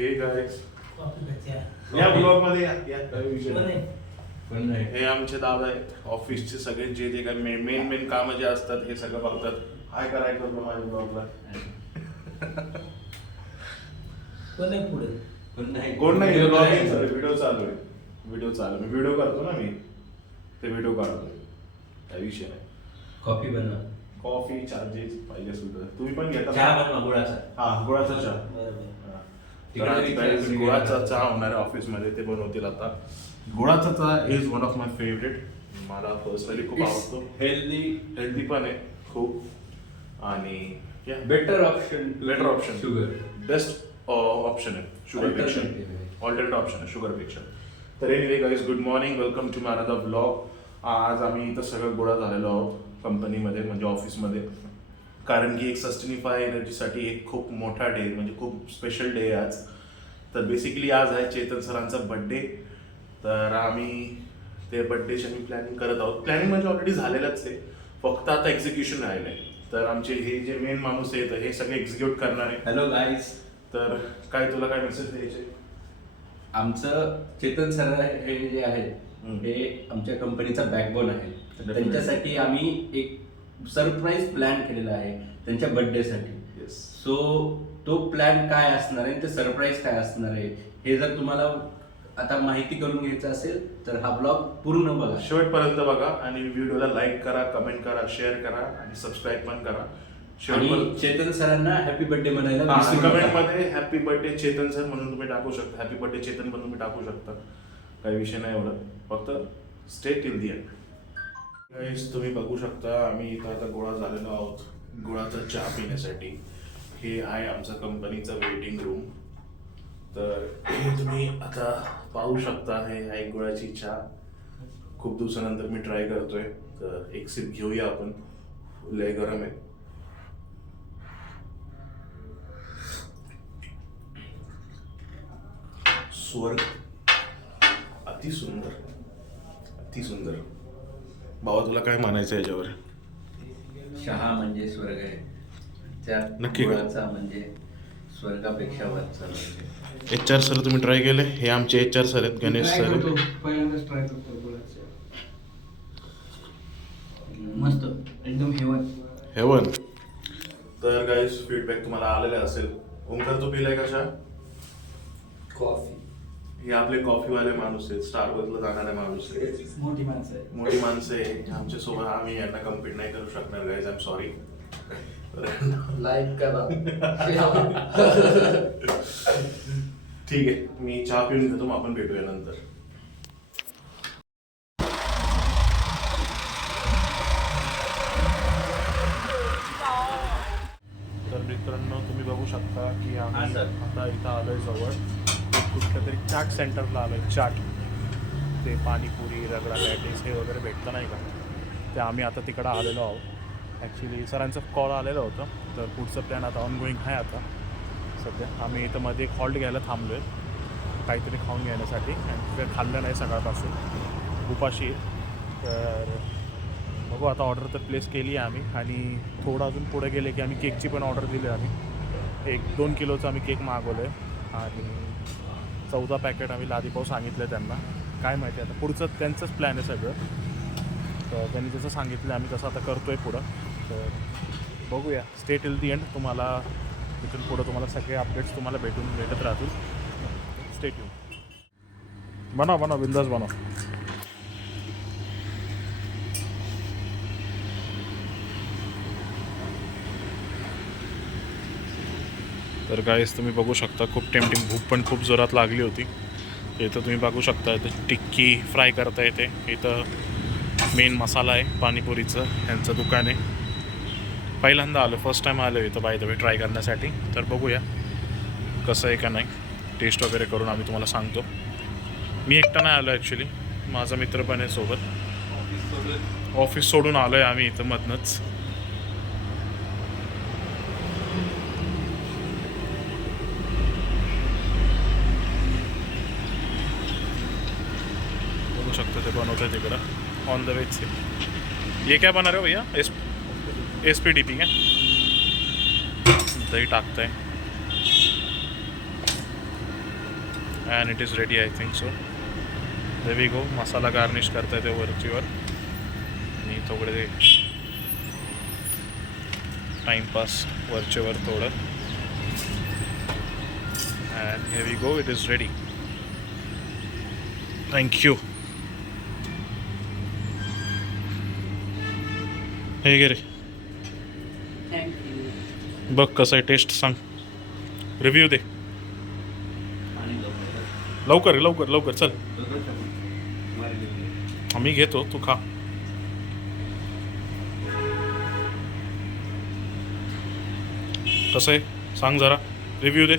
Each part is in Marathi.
हे गाईस या ब्लॉग मध्ये या काही विषय नाही. हे आमचे दादा आहेत ऑफिसचे सगळे जे काही मेन कामं जे असतात हे सगळं बघतात. हाय कराय करतो माझ्या ब्लॉगला. कोण नाही व्हिडिओ चालू आहे. मी व्हिडिओ करतो ना ते व्हिडिओ काढतोय. काही विषय नाही. कॉफी बनवा. कॉफी चार्जेस पाहिजे सुद्धा तुम्ही पण घेता. चहा बनवा गुळाचा. हा गुळाचा चहा. गुळाचा चहा होणार आहे ऑफिसमध्ये ते बनवतील आता. गुळाचा चहा is one of my favourite. मला पर्सनली खूप आवडतो. हेल्दी पण आहे खूप आणि better option sugar best option आहे शुगरपेक्षा. ऑल्टरनेट ऑप्शन आहे शुगरपेक्षा. तर anyway guys good morning welcome to my another vlog. आज आम्ही इथं सगळं गोळा झालेलो आहोत कंपनीमध्ये म्हणजे ऑफिसमध्ये. कारण की एक सस्टेनिफाय एनर्जीसाठी एक खूप मोठा डे म्हणजे खूप स्पेशल डे आहे आज. तर बेसिकली आज आहे चेतन सरांचा बड्डे. तर आम्ही ते बड्डेची आम्ही प्लॅनिंग करत आहोत. प्लॅनिंग म्हणजे ऑलरेडी झालेलंच आहे फक्त आता एक्झिक्युशन राहिलं आहे. तर आमचे हे जे मेन माणूस आहेत हे सगळे एक्झिक्यूट करणार आहे. Hello guys. तर काय तुला काय मेसेज द्यायचे. आमचं चेतन सर हे जे आहेत हे आमच्या कंपनीचा बॅकबोन आहे. त्यांच्यासाठी आम्ही एक सरप्राईज प्लॅन केलेला आहे त्यांच्या बर्थडेसाठी. सो तो प्लॅन काय असणार आहे ते सरप्राईज काय असणार आहे हे जर तुम्हाला आता माहिती करून घ्यायचं असेल तर हा ब्लॉग पूर्ण बघा, शेवटपर्यंत बघा आणि व्हिडिओला लाईक करा, कमेंट करा, शेअर करा आणि सबस्क्राईब पण करा. आणि चेतन सरांना हॅपी बर्थडे म्हणायला कमेंट मध्ये हॅपी बर्थडे चेतन सर म्हणून तुम्ही टाकू शकता. हॅपी बर्थडे चेतन म्हणून तुम्ही टाकू शकता. काही विषय नाही एवढं. फक्त स्टे टिल दी एंड. गाईस तुम्ही बघू शकता आम्ही इथं आता गोळा झालेलो आहोत गुळाचा चहा पिण्यासाठी. हे आहे आमचं कंपनीचं वेटिंग रूम. तर हे तुम्ही आता पाहू शकता. हे आहे गुळाची चहा. खूप दिवसानंतर मी ट्राय करतोय तर एक सिप घेऊया आपण. लय गरम आहे. स्वर्ग. अति सुंदर. बाबा तुला काय म्हणायचं याच्यावर. चहा म्हणजे स्वर्ग आहे. त्या नक्की गुळाचा म्हणजे स्वर्गापेक्षा वरचा. HR सर तुम्ही ट्राय केले. हे आमचे HR सर आहेत गणेश सर. पहिल्यांदाच ट्राय करतो गुळाचं. मस्त एकदम हेवन. तर गाईस फीडबॅक तुम्हाला आलेला असेल. ओंकार तू पिलाय कशा. कॉफी. हे आपले कॉफीवाले माणूस आहेत. स्टारबक्सला जाणारे माणूस आहेत. मोठी माणसं आहे. आमच्या सोबत आम्ही यांना कम्पीट नाही करू शकणार guys. I am sorry. Like करा. ठीक आहे मी चहा पिऊन घेतो मग आपण भेटूया नंतर. तर मित्रांनो तुम्ही बघू शकता की आम्ही आता इथं आलोय जवळ कुठल्या तरी चाट सेंटरला आलोय. चाट ते पाणीपुरी रगडा पॅटीस हे वगैरे भेटतं नाही का ते आम्ही आता तिकडं आलेलो आहोत. ॲक्च्युली सरांचं कॉल आलेलं होतं तर पुढचं प्लॅन आता ऑनगोईंग आहे. आता सध्या आम्ही इथं मध्ये एक हॉल्ट घ्यायला थांबलो आहे काहीतरी खाऊन घेण्यासाठी. आणि तिथे खाल्लं नाही सकाळपासून उपाशी. तर बघू आता ऑर्डर तर प्लेस केली आहे आम्ही. आणि थोडं अजून पुढे गेले की आम्ही केकची पण ऑर्डर दिली आहे. आम्ही 1-2 किलोचा आम्ही केक मागवलं आहे आणि 14 पॅकेट आम्ही लादीपाव सांगितलं आहे त्यांना. काय माहिती आता पुढचं त्यांचंच प्लॅन आहे सगळं. तर त्यांनी जसं सांगितलं आम्ही तसं आता करतो आहे पुढं. तर बघूया. Stay till the end. तुम्हाला इथून पुढं तुम्हाला सगळे अपडेट्स तुम्हाला भेटत राहतील. Stay tune. बनव बिंदास बनव. तर गाईस तुम्ही बघू शकता खूप टेम्पटिंग भूक पण खूप जोरात लागली होती. इथं तुम्ही बघू शकता इथं टिक्की फ्राय करता येते. इथं मेन मसाला आहे पाणीपुरीचं यांचं दुकान आहे. पहिल्यांदा आलो फर्स्ट टाईम आलो इथं बाय द वे ट्राय करण्यासाठी. तर बघूया कसं आहे का नाही. टेस्ट वगैरे करून आम्ही तुम्हाला सांगतो. मी एकटा नाही आलो ॲक्च्युली माझा मित्र पण आहे सोबत. ऑफिस सोडून आलो आहे आम्ही इथं मधनंच. बघू शकतो ते बनवत आहे तिकडं ऑन द वेच. ये क्या बना रहे हो भैया. SPDP क्या दही टाकत आहे. And it is ready I think so. There we go. मसाला गार्निश करता येते वरचीवर आणि थोडे टाइमपास वरचेवर थोडं. And here we go. It is ready. Thank you. हे गे रे. बघ कसं आहे टेस्ट सांग. रिव्ह्यू दे लवकर लवकर लवकर. चल आम्ही घेतो तू खा. कसं आहे सांग जरा. रिव्ह्यू दे.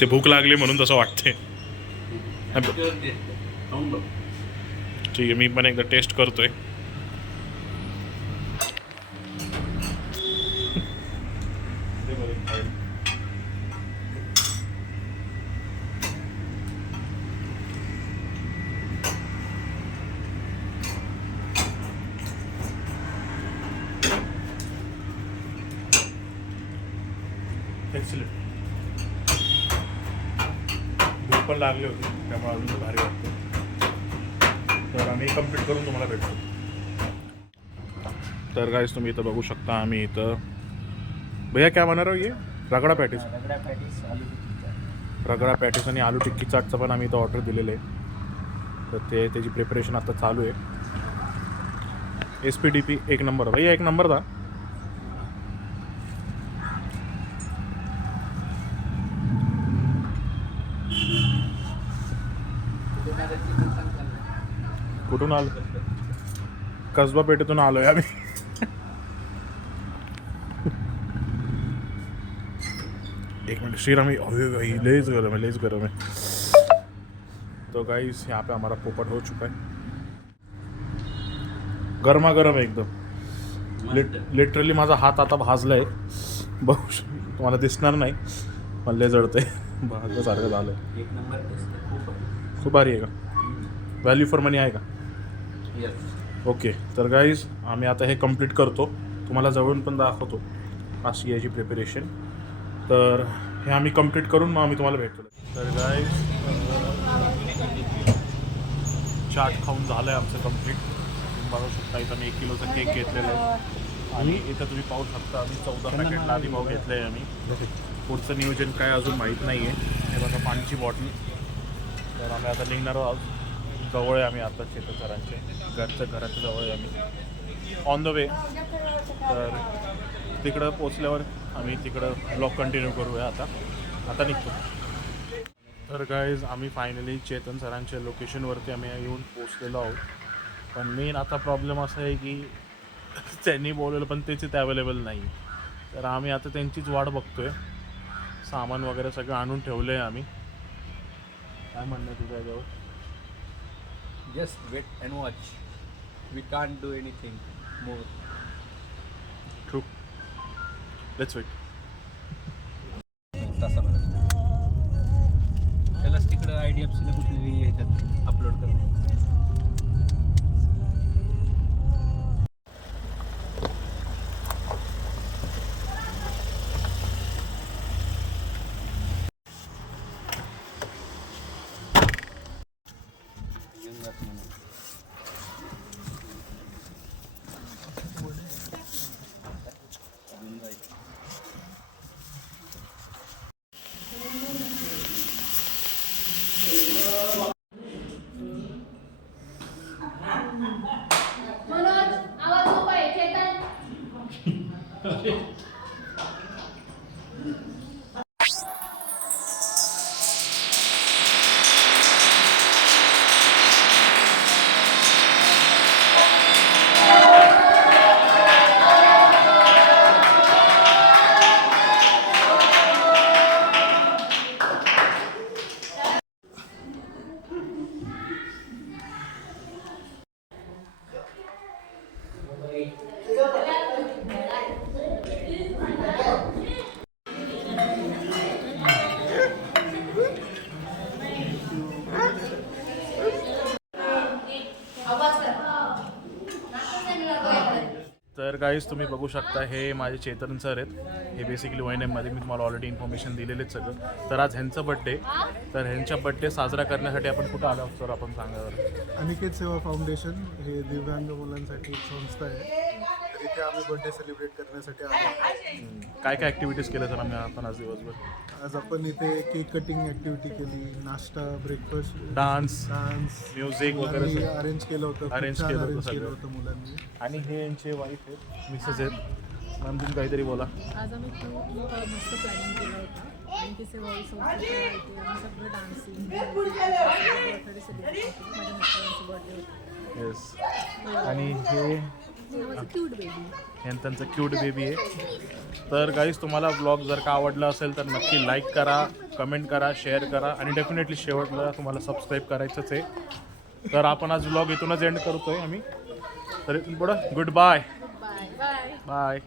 ते भूक लागली म्हणून तसं वाटते. ठीक आहे मी पण एकदा टेस्ट करतोय. एक्सलेंट. भूक पण लागली होती त्यामुळे अजून भारी वाटतं. तर आम्ही कंप्लीट करून तुम्हाला भेटतो. तर गाइस तुम्ही इथं बघू शकता. आम्ही इथं भैया क्या बना रहा हो ये रगडा पॅटीस. रगडा पॅटीस आणि आलू टिक्की चाटचं पण आम्ही इथं ऑर्डर दिलेलं आहे. तर त्याची प्रिपरेशन आता चालू आहे. SPDP एक नंबर भैया एक नंबर था. कुठून आलो. कसबा पेठेतून आलोय आम्ही. एक मिनट श्रीराम. लेज गरम है लेज गरम है. तो गाइस यहाँ पे हमारा पोपट हो चुका है. गरमा गरम है एकदम. लिटरली माझा हात आता भाजलाय. बघू तुम्हाला दिसणार नाही पण लय जळतंय. भाजल्यासारखं झालं. एक नंबर. खूप भारी आहे का. व्हॅल्यू फॉर मनी आहे का. ओके. तर गाईज आम्ही आता हे कंप्लीट करतो. तुम्हाला जवळून पण दाखवतो अशी याची प्रिपरेशन. तर हे आम्ही कंप्लीट करून मग आम्ही तुम्हाला भेटतो. तर गाईज चाट खाऊन झालं आहे आमचं कंप्लीट. तुम्ही बघू शकता इथं मी 1 किलोचा केक घेतलेला आहे. आणि इथं तुम्ही पाहू शकता आम्ही 14 पॅकेट लादीभाव घेतले आहे आम्ही. पुढचं नियोजन काय अजून माहीत नाही आहे. हे बघा पाण्याची बॉटल. तर आम्ही आता निघणार आहोत. जवळ आहे आम्ही आता चेतन सरांचे घराच्या जवळ आहे आम्ही ऑन द वे. तर तिकडं पोचल्यावर आम्ही तिकडं ब्लॉग कंटिन्यू करूया. आता निघतो. तर गाईज आम्ही फायनली चेतन सरांच्या लोकेशनवरती आम्ही येऊन पोचलेलो आहोत. पण मेन आता प्रॉब्लेम असा आहे की त्यांनी बोलवलं पण तेच इथे अवेलेबल नाही. तर आम्ही आता त्यांचीच वाट बघतोय. सामान वगैरे सगळं आणून ठेवलं आहे आम्ही. काय म्हणणं तुझं याच्यावर. Just wait and watch. We can't do anything more. True. Let's wait. त्यालाच तिकडं IDFCला कुठली ह्याच्यात अपलोड करू. गाईज तुम्ही बघू शकता हे माझे चेतन सर आहेत. हे बेसिकली ONM मध्ये मी तुम्हाला ऑलरेडी इन्फॉर्मेशन दिलेलेच सगळं. तर आज ह्यांचं बड्डे, तर ह्यांच्या बड्डे साजरा करण्यासाठी आपण कुठं आलो आहोत सर, आपण सांगा बरं. अनिकेत सेवा फाउंडेशन हे दिव्यांग मुलांसाठी एक संस्था आहे. तर इथे आम्ही बर्थडे सेलिब्रेट करण्यासाठी आलो. काय काय ॲक्टिव्हिटीज केल्या सर आपण आज दिवसभर? आज आपण इथे केक कटिंग ॲक्टिव्हिटी केली, नाश्ता, ब्रेकफास्ट, डान्स, म्युझिक वगैरे अरेंज केलं होतं. खूप Arrange छान केलं होतं arrange सगळं. केलं होतं मुलांनी. आणि हे यांचे वाईफ आहेत, मिसेस आहेत. मॅम तुम्ही काहीतरी बोला. आज आम्ही खूप मस्त प्लॅनिंग केलं होतं आणि ती सेवाई संस्थेच्या इथे आम्ही सगळं डान्सिंग बर्थडे सेलिब्रेशन केलं. माझ्या मिस्टरांचं बर्थडे होतं. येस. आणि हे माझं क्यूट बेबी. हे त्यांचं क्यूट बेबी आहे. तर गाईज तुम्हाला ब्लॉग जर का आवडला असेल तर नक्की लाईक करा, कमेंट करा, शेअर करा आणि डेफिनेटली शेवटला तुम्हाला सबस्क्राईब करायचंच आहे. तर आपण आज ब्लॉग इथूनच एंड करतोय आम्ही. तर इथून पुढं good bye. Bye bye. Bye.